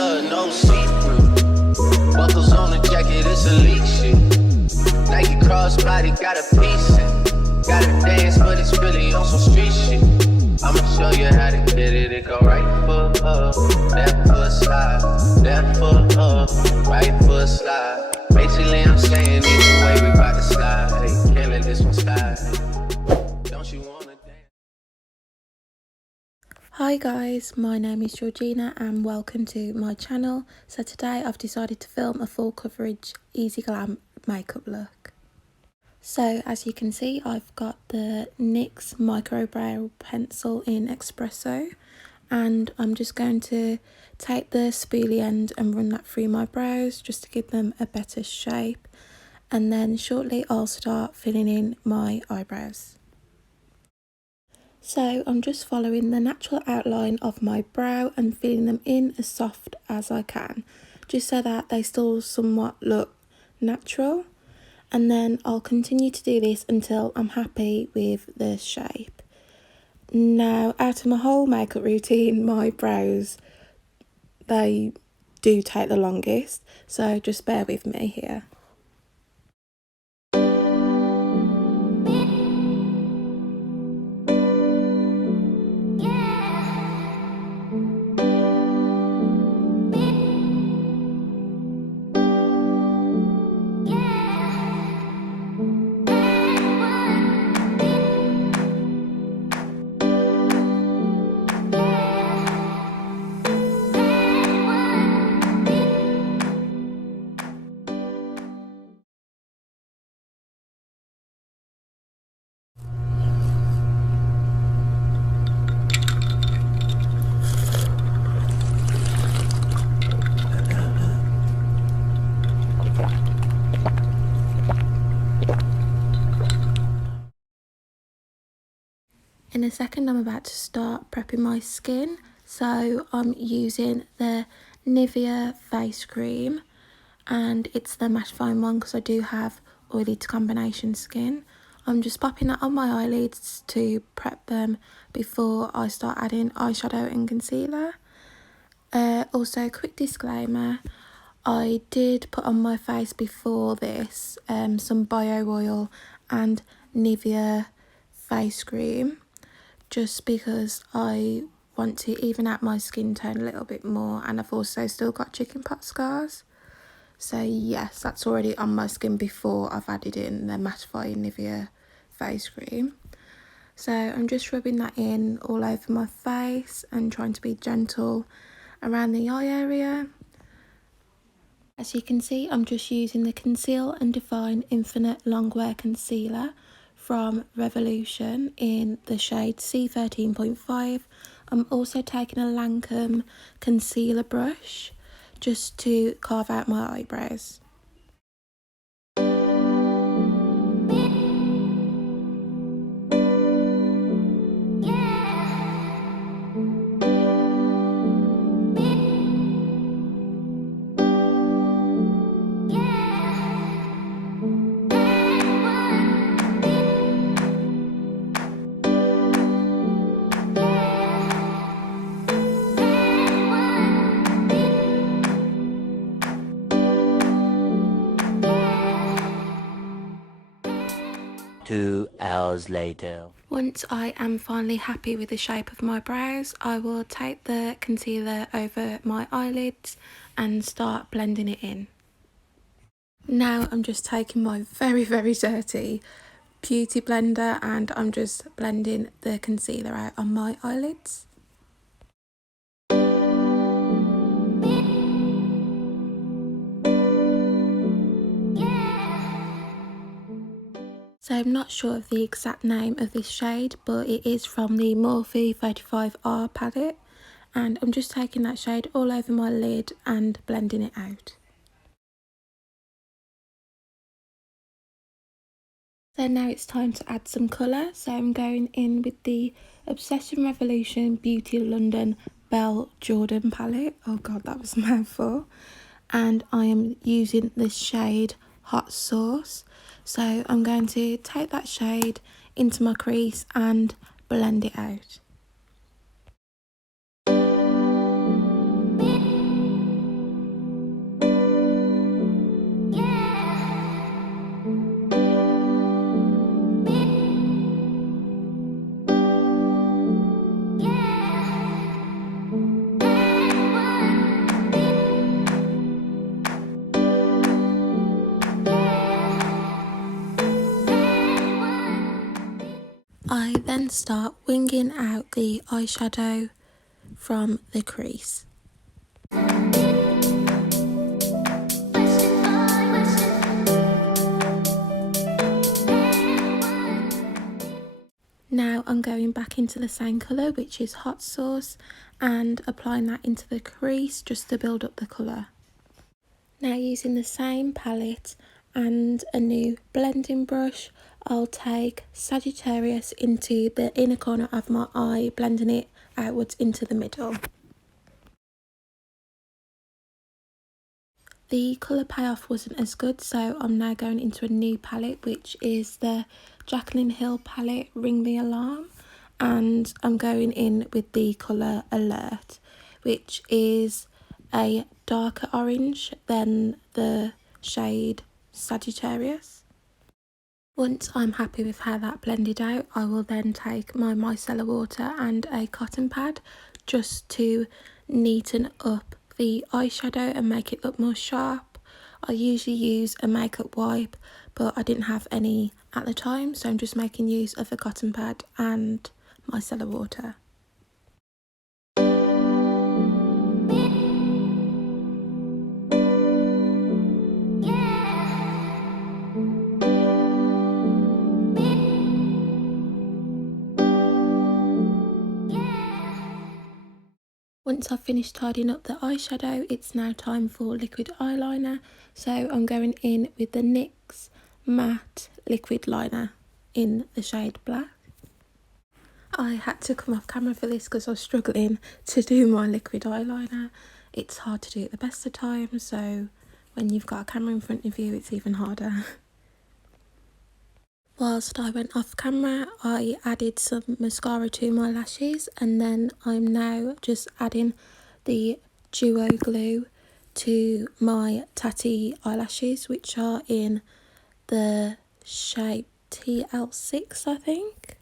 blood, no see-through. Buckles on the jacket, it's elite shit. Nike crossbody, got a piece in. Gotta dance, but it's really on some street shit. I'ma show you how to get it. It go right foot up, left foot slide, left foot up, right foot slide. Basically, I'm saying either way, we bout to slide. Hey, can't let this one slide. Don't you wanna dance? Hi guys, my name is Georgina and welcome to my channel. So today I've decided to film a full coverage easy glam makeup look. So as you can see, I've got the NYX micro brow pencil in espresso, and I'm just going to take the spoolie end and run that through my brows just to give them a better shape, and then shortly I'll start filling in my eyebrows. So I'm just following the natural outline of my brow and filling them in as soft as I can, just so that they still somewhat look natural. And then I'll continue to do this until I'm happy with the shape. Now, out of my whole makeup routine, my brows, they do take the longest, so just bear with me here. In a second, I'm about to start prepping my skin. So I'm using the Nivea face cream, and it's the mattifying one because I do have oily to combination skin. I'm just popping that on my eyelids to prep them before I start adding eyeshadow and concealer. Also, quick disclaimer, I did put on my face before this some bio oil and Nivea face cream, just because I want to even out my skin tone a little bit more, and I've also still got chicken pox scars. So yes, that's already on my skin before I've added in the mattifying Nivea face cream. So I'm just rubbing that in all over my face and trying to be gentle around the eye area. As you can see, I'm just using the Conceal and Define Infinite Longwear Concealer from Revolution in the shade C13.5. I'm also taking a Lancome concealer brush just to carve out my eyebrows. Two hours later. Once I am finally happy with the shape of my brows, I will take the concealer over my eyelids and start blending it in. Now I'm just taking my very dirty beauty blender and I'm just blending the concealer out on my eyelids. So I'm not sure of the exact name of this shade, but it is from the Morphe 35R palette, and I'm just taking that shade all over my lid and blending it out. So now it's time to add some colour, so I'm going in with the Obsession Revolution Beauty London Belle Jordan palette. Oh god, that was a mouthful. And I am using the shade Hot Sauce. So I'm going to take that shade into my crease and blend it out. start winging out the eyeshadow from the crease. Now I'm going back into the same colour, which is Hot Sauce, and applying that into the crease just to build up the colour. Now using the same palette and a new blending brush, I'll take Sagittarius into the inner corner of my eye, blending it outwards into the middle. The colour payoff wasn't as good, so I'm now going into a new palette, which is the Jaclyn Hill palette Ring the Alarm, and I'm going in with the colour Alert, which is a darker orange than the shade Sagittarius. Once I'm happy with how that blended out, I will then take my micellar water and a cotton pad just to neaten up the eyeshadow and make it look more sharp. I usually use a makeup wipe, but I didn't have any at the time, so I'm just making use of a cotton pad and micellar water. Once I've finished tidying up the eyeshadow, it's now time for liquid eyeliner. So I'm going in with the NYX Matte Liquid Liner in the shade Black. I had to come off camera for this because I was struggling to do my liquid eyeliner. It's hard to do at the best of times, so when you've got a camera in front of you, it's even harder. Whilst I went off camera, I added some mascara to my lashes, and then I'm now just adding the duo glue to my tatty eyelashes, which are in the shape TL6, I think.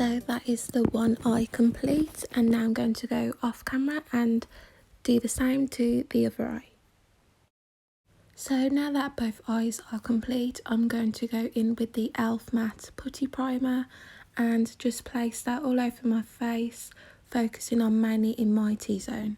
So that is the one eye complete, and now I'm going to go off camera and do the same to the other eye. So now that both eyes are complete, I'm going to go in with the e.l.f. Matte Putty Primer and just place that all over my face, focusing on mainly in my T-zone.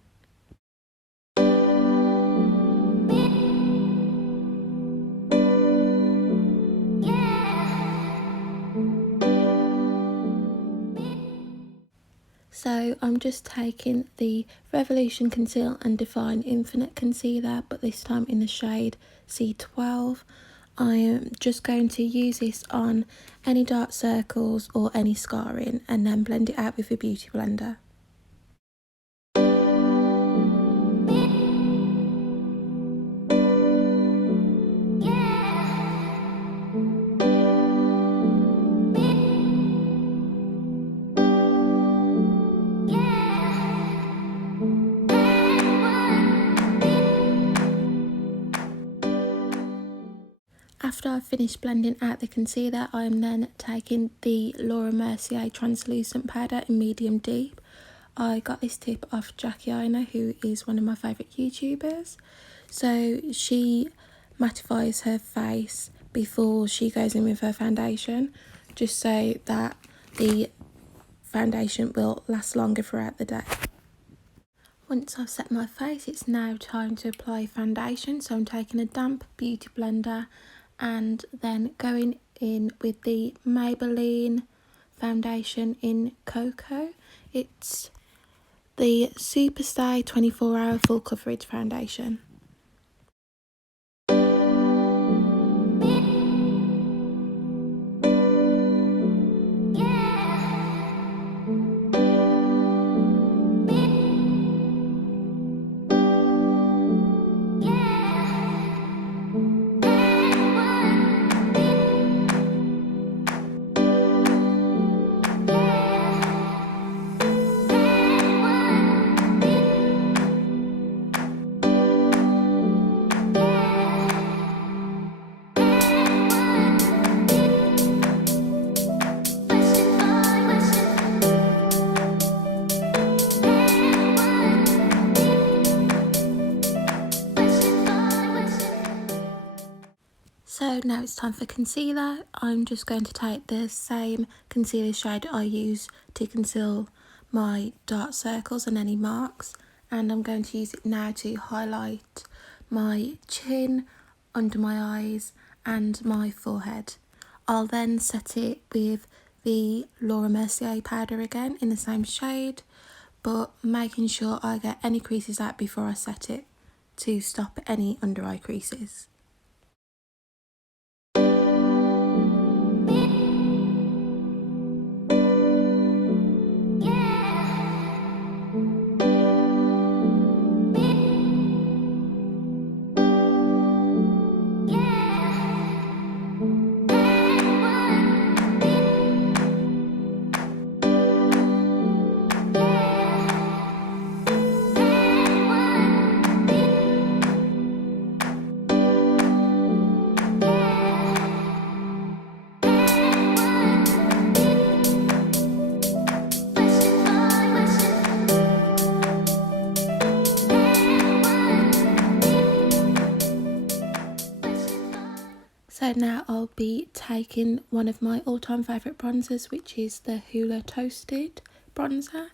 So I'm just taking the Revolution Conceal and Define Infinite Concealer, but this time in the shade C12. I am just going to use this on any dark circles or any scarring, and then blend it out with a beauty blender. After I've finished blending out the concealer, I am then taking the Laura Mercier translucent powder in medium deep. I got this tip off Georgina, who is one of my favourite YouTubers. So she mattifies her face before she goes in with her foundation, just so that the foundation will last longer throughout the day. Once I've set my face, it's now time to apply foundation. So I'm taking a damp beauty blender and then going in with the Maybelline foundation in Cocoa. It's the Superstay 24-hour full coverage foundation. So now it's time for concealer. I'm just going to take the same concealer shade I use to conceal my dark circles and any marks, and I'm going to use it now to highlight my chin, under my eyes and my forehead. I'll then set it with the Laura Mercier powder again in the same shade, but making sure I get any creases out before I set it to stop any under eye creases. So now I'll be taking one of my all-time favourite bronzers, which is the Hoola Toasted bronzer.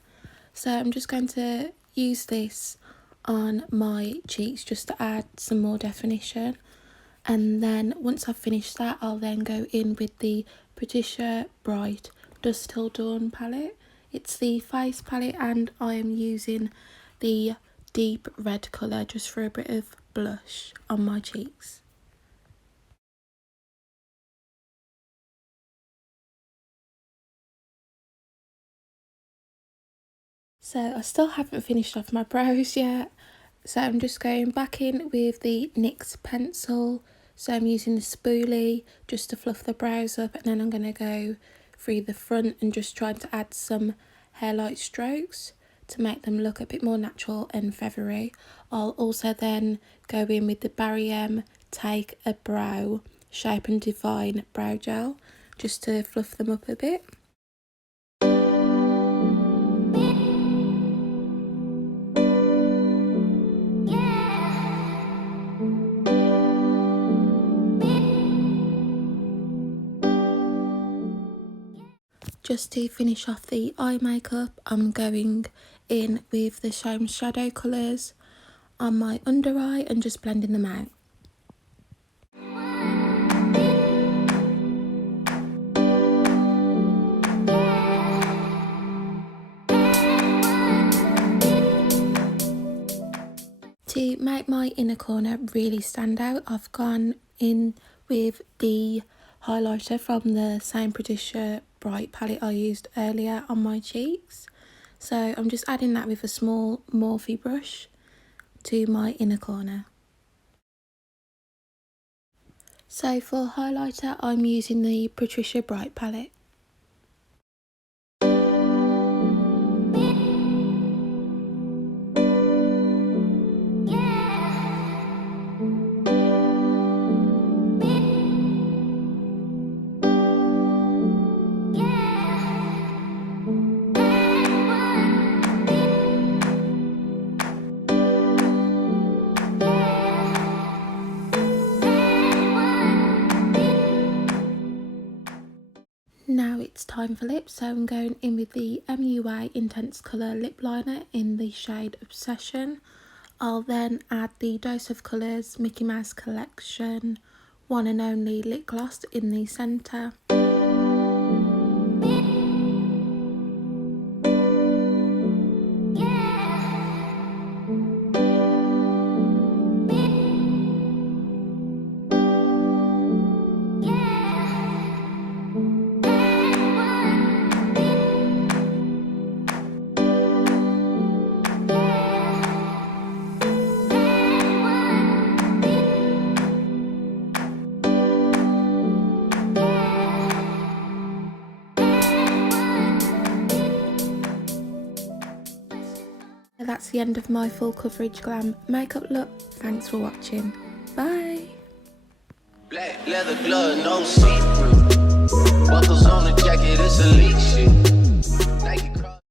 So I'm just going to use this on my cheeks just to add some more definition. And then once I've finished that, I'll then go in with the Patricia Bright Dusk Till Dawn palette. It's the face palette and I am using the deep red colour just for a bit of blush on my cheeks. So I still haven't finished off my brows yet, so I'm just going back in with the NYX pencil. So I'm using the spoolie just to fluff the brows up, and then I'm going to go through the front and just try to add some hairlight strokes to make them look a bit more natural and feathery. I'll also then go in with the grwm Take a Brow Shape and Define brow gel just to fluff them up a bit. Just to finish off the eye makeup, I'm going in with the same shadow colours on my under eye and just blending them out. To make my inner corner really stand out, I've gone in with the highlighter from the same Patricia Bright palette I used earlier on my cheeks. So I'm just adding that with a small Morphe brush to my inner corner. So for highlighter, I'm using the Patricia Bright palette. Now it's time for lips, so I'm going in with the MUA Intense Colour Lip Liner in the shade Obsession. I'll then add the Dose of Colours Mickey Mouse Collection one and only lip gloss in the centre. That's the end of my full coverage glam makeup look. Thanks for watching. Bye. Black leather glove, no see-through. Buckles on the jacket, it's elite shit.